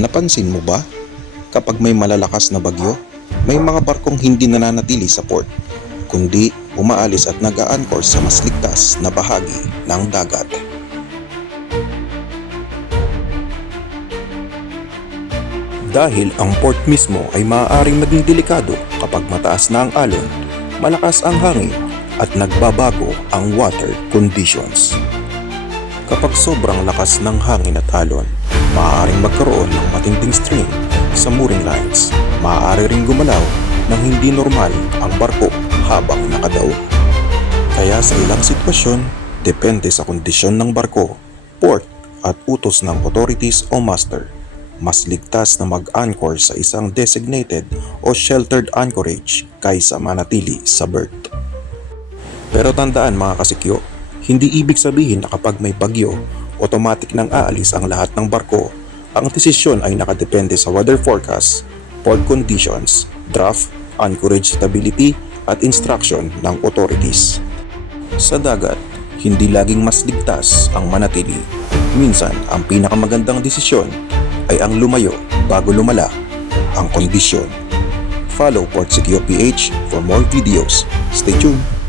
Napansin mo ba? Kapag may malalakas na bagyo, may mga barkong hindi nananatili sa port, kundi umaalis at nag-a-anchor sa mas ligtas na bahagi ng dagat. Dahil ang port mismo ay maaaring maging delikado kapag mataas na ang alon, malakas ang hangin at nagbabago ang water conditions. Kapag sobrang lakas ng hangin at alon, maaaring magkaroon ng matinding strain sa mooring lines. Maaari ring gumalaw ng hindi normal ang barko habang nakadaog. Kaya sa ilang sitwasyon, depende sa kondisyon ng barko, port at utos ng authorities o master, mas ligtas na mag-anchor sa isang designated o sheltered anchorage kaysa manatili sa berth. Pero tandaan mga kasikyo, hindi ibig sabihin na kapag may bagyo, automatic nang aalis ang lahat ng barko. Ang desisyon ay nakadepende sa weather forecast, port conditions, draft, anchorage stability at instruction ng authorities. Sa dagat, hindi laging mas ligtas ang manatili. Minsan, ang pinakamagandang desisyon ay ang lumayo bago lumala ang kondisyon. Follow Port Secure PH for more videos. Stay tuned!